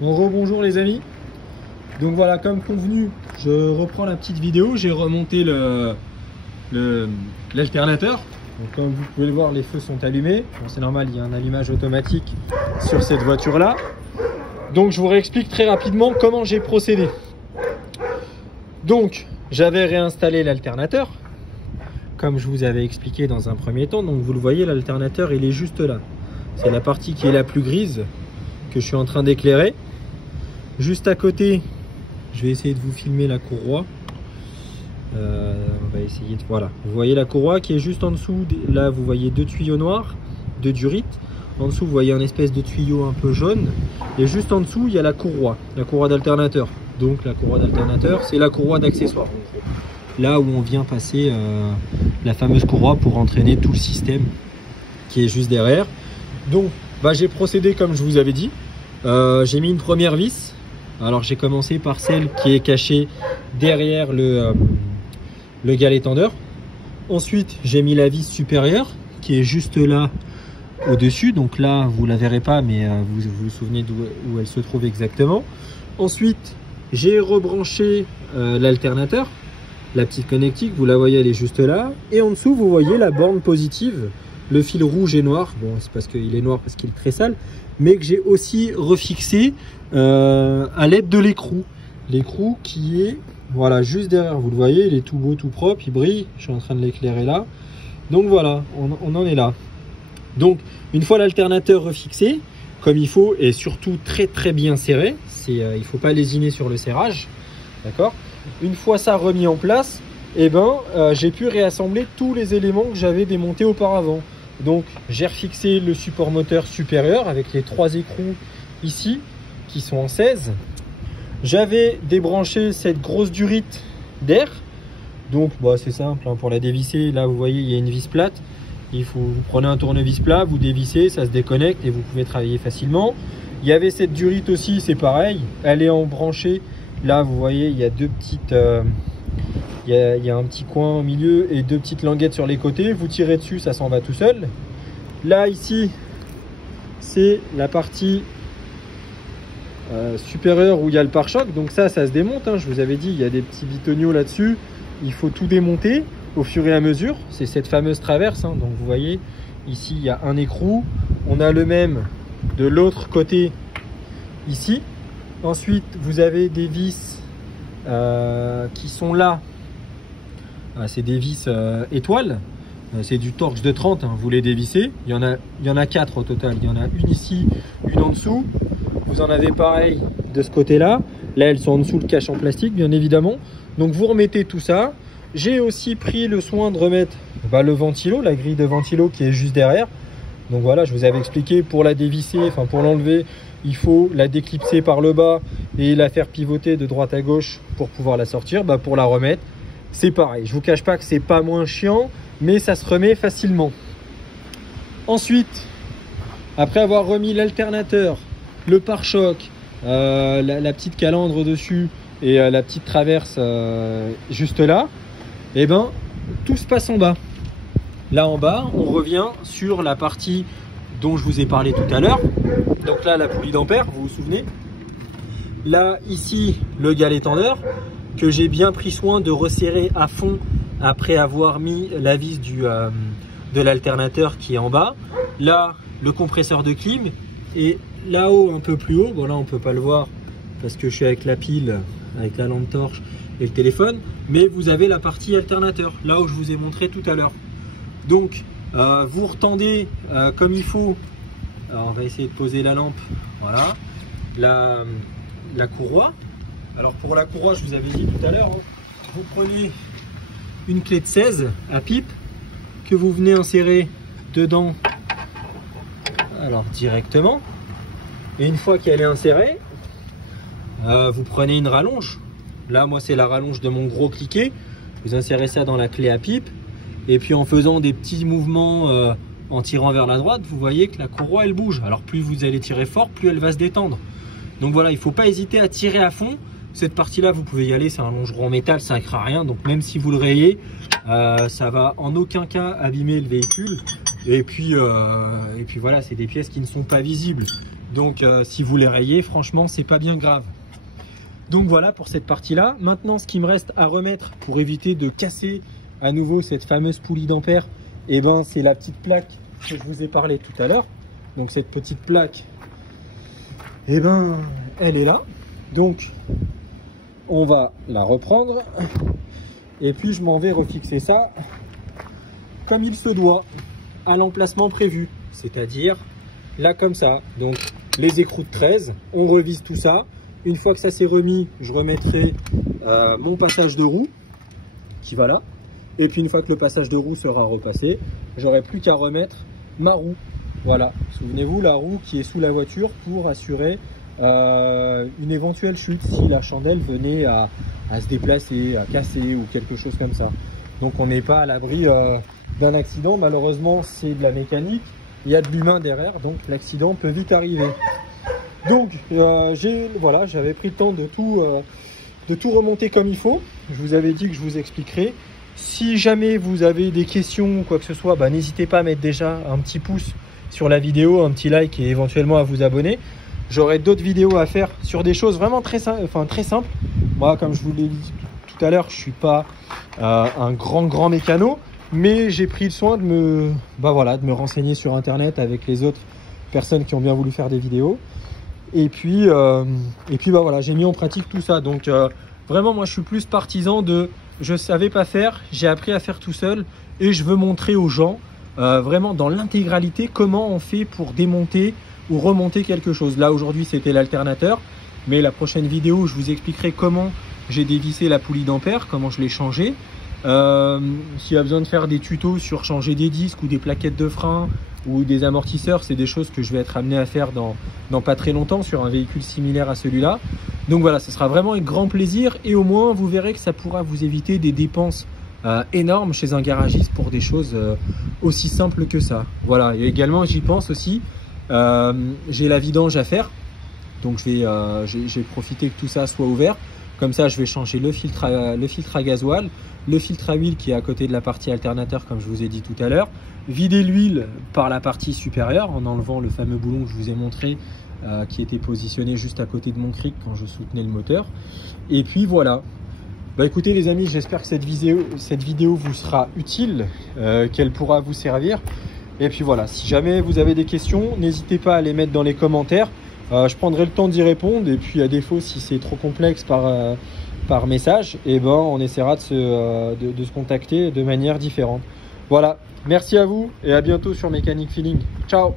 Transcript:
Bon, rebonjour les amis. Donc voilà, comme convenu, je reprends la petite vidéo. J'ai remonté l'alternateur. Donc comme vous pouvez le voir, les feux sont allumés. Bon, c'est normal, il y a un allumage automatique sur cette voiture là. Donc je vous réexplique très rapidement comment j'ai procédé. Donc j'avais réinstallé l'alternateur comme je vous avais expliqué dans un premier temps. Donc vous le voyez, l'alternateur il est juste là. C'est la partie qui est la plus grise que je suis en train d'éclairer. Juste à côté, je vais essayer de vous filmer la courroie. On va essayer de... Voilà, vous voyez la courroie qui est juste en dessous. Là, vous voyez deux tuyaux noirs, deux durites. En dessous, vous voyez un espèce de tuyau un peu jaune. Et juste en dessous, il y a la courroie d'alternateur. Donc, la courroie d'alternateur, c'est la courroie d'accessoire. Là où on vient passer la fameuse courroie pour entraîner tout le système qui est juste derrière. Donc, j'ai procédé comme je vous avais dit. J'ai mis une première vis. Alors j'ai commencé par celle qui est cachée derrière le galet tendeur. Ensuite j'ai mis la vis supérieure qui est juste là au-dessus. Donc là vous la verrez pas, mais vous vous souvenez où elle se trouve exactement. Ensuite j'ai rebranché l'alternateur, la petite connectique, vous la voyez, elle est juste là. Et en dessous vous voyez la borne positive, le fil rouge et noir. Bon, c'est parce qu'il est noir parce qu'il est très sale, mais que j'ai aussi refixé à l'aide de l'écrou. L'écrou qui est voilà juste derrière, vous le voyez, il est tout beau, tout propre, il brille. Je suis en train de l'éclairer là. Donc voilà, on en est là. Donc une fois l'alternateur refixé comme il faut et surtout très bien serré, il ne faut pas lésiner sur le serrage, d'accord. Une fois ça remis en place, j'ai pu réassembler tous les éléments que j'avais démontés auparavant. Donc j'ai refixé le support moteur supérieur avec les trois écrous ici qui sont en 16. J'avais débranché cette grosse durite d'air. Donc c'est simple, hein, pour la dévisser, là vous voyez il y a une vis plate. Vous prenez un tournevis plat, vous dévissez, ça se déconnecte et vous pouvez travailler facilement. Il y avait cette durite aussi, c'est pareil, elle est embranchée. Là vous voyez il y a deux petites... il y a un petit coin au milieu et deux petites languettes sur les côtés. Vous tirez dessus, ça s'en va tout seul. Là, ici, c'est la partie supérieure où il y a le pare-choc. Donc ça se démonte, hein. Je vous avais dit, il y a des petits bitoniaux là-dessus. Il faut tout démonter au fur et à mesure. C'est cette fameuse traverse, hein. Donc vous voyez, ici, il y a un écrou. On a le même de l'autre côté ici. Ensuite, vous avez des vis qui sont là. C'est des vis étoiles, c'est du Torx de 30, hein, vous les dévissez. Il y en a 4 au total. Il y en a une ici, une en dessous. Vous en avez pareil de ce côté-là. Là, elles sont en dessous le cache en plastique, bien évidemment. Donc, vous remettez tout ça. J'ai aussi pris le soin de remettre le ventilo, la grille de ventilo qui est juste derrière. Donc voilà, je vous avais expliqué, pour la dévisser, enfin pour l'enlever, il faut la déclipser par le bas et la faire pivoter de droite à gauche pour pouvoir la sortir. Pour la remettre, c'est pareil. Je vous cache pas que c'est pas moins chiant, mais ça se remet facilement. Ensuite, après avoir remis l'alternateur, le pare-choc, la petite calandre dessus et la petite traverse juste là, tout se passe en bas. Là en bas, on revient sur la partie dont je vous ai parlé tout à l'heure. Donc là, la poulie d'ampère, vous vous souvenez. Là, ici, le galet tendeur que j'ai bien pris soin de resserrer à fond après avoir mis la vis de l'alternateur qui est en bas. Là, le compresseur de clim. Et là-haut, un peu plus haut, bon là on peut pas le voir parce que je suis avec la pile, avec la lampe torche et le téléphone, mais vous avez la partie alternateur, là où je vous ai montré tout à l'heure. Donc, vous retendez comme il faut. Alors, on va essayer de poser la lampe. Voilà. La courroie. Alors, pour la courroie, je vous avais dit tout à l'heure, hein, vous prenez une clé de 16 à pipe que vous venez insérer dedans. Alors, directement. Et une fois qu'elle est insérée, vous prenez une rallonge. Là, moi, c'est la rallonge de mon gros cliquet. Vous insérez ça dans la clé à pipe. Et puis en faisant des petits mouvements en tirant vers la droite, vous voyez que la courroie elle bouge. Alors plus vous allez tirer fort, plus elle va se détendre. Donc voilà, il ne faut pas hésiter à tirer à fond. Cette partie là, vous pouvez y aller, c'est un longeron en métal, ça ne craint rien. Donc même si vous le rayez, ça va en aucun cas abîmer le véhicule. Et puis voilà, c'est des pièces qui ne sont pas visibles. Donc si vous les rayez, franchement, c'est pas bien grave. Donc voilà pour cette partie-là. Maintenant, ce qui me reste à remettre pour éviter de casser à nouveau cette fameuse poulie d'ampère, et ben, c'est la petite plaque que je vous ai parlé tout à l'heure. Donc cette petite plaque, et ben, elle est là. Donc on va la reprendre et puis je m'en vais refixer ça comme il se doit à l'emplacement prévu, c'est-à-dire là comme ça. Donc les écrous de 13, on revise tout ça. Une fois que ça s'est remis, je remettrai mon passage de roue qui va là. Et puis une fois que le passage de roue sera repassé, j'aurai plus qu'à remettre ma roue. Voilà, souvenez-vous, la roue qui est sous la voiture pour assurer une éventuelle chute si la chandelle venait à se déplacer, à casser ou quelque chose comme ça. Donc on n'est pas à l'abri d'un accident. Malheureusement, c'est de la mécanique, il y a de l'humain derrière, donc l'accident peut vite arriver. Donc voilà, j'avais pris le temps de tout remonter comme il faut. Je vous avais dit que je vous expliquerai. Si jamais vous avez des questions ou quoi que ce soit, bah, n'hésitez pas à mettre déjà un petit pouce sur la vidéo, un petit like et éventuellement à vous abonner. J'aurai d'autres vidéos à faire sur des choses vraiment très simples. Moi, comme je vous l'ai dit tout à l'heure, je ne suis pas un grand mécano, mais j'ai pris le soin de me renseigner sur internet avec les autres personnes qui ont bien voulu faire des vidéos. Et puis voilà, j'ai mis en pratique tout ça. Donc vraiment, moi je suis plus partisan de je savais pas faire, j'ai appris à faire tout seul et je veux montrer aux gens vraiment dans l'intégralité comment on fait pour démonter ou remonter quelque chose. Là aujourd'hui c'était l'alternateur, mais la prochaine vidéo je vous expliquerai comment j'ai dévissé la poulie d'ampère, comment je l'ai changé. S'il y a besoin de faire des tutos sur changer des disques ou des plaquettes de frein ou des amortisseurs, c'est des choses que je vais être amené à faire dans pas très longtemps sur un véhicule similaire à celui-là. Donc voilà, ce sera vraiment avec grand plaisir et au moins vous verrez que ça pourra vous éviter des dépenses énormes chez un garagiste pour des choses aussi simples que ça. Voilà, et également j'y pense aussi, j'ai la vidange à faire, donc j'ai profité que tout ça soit ouvert. Comme ça, je vais changer le filtre à gasoil, le filtre à huile qui est à côté de la partie alternateur, comme je vous ai dit tout à l'heure. Vider l'huile par la partie supérieure en enlevant le fameux boulon que je vous ai montré, qui était positionné juste à côté de mon cric quand je soutenais le moteur. Et puis voilà. Bah écoutez les amis, j'espère que cette vidéo vous sera utile, qu'elle pourra vous servir. Et puis voilà, si jamais vous avez des questions, n'hésitez pas à les mettre dans les commentaires. Je prendrai le temps d'y répondre et puis à défaut si c'est trop complexe par message, et ben on essaiera de se contacter de manière différente. Voilà, merci à vous et à bientôt sur Mechanic Feeling. Ciao.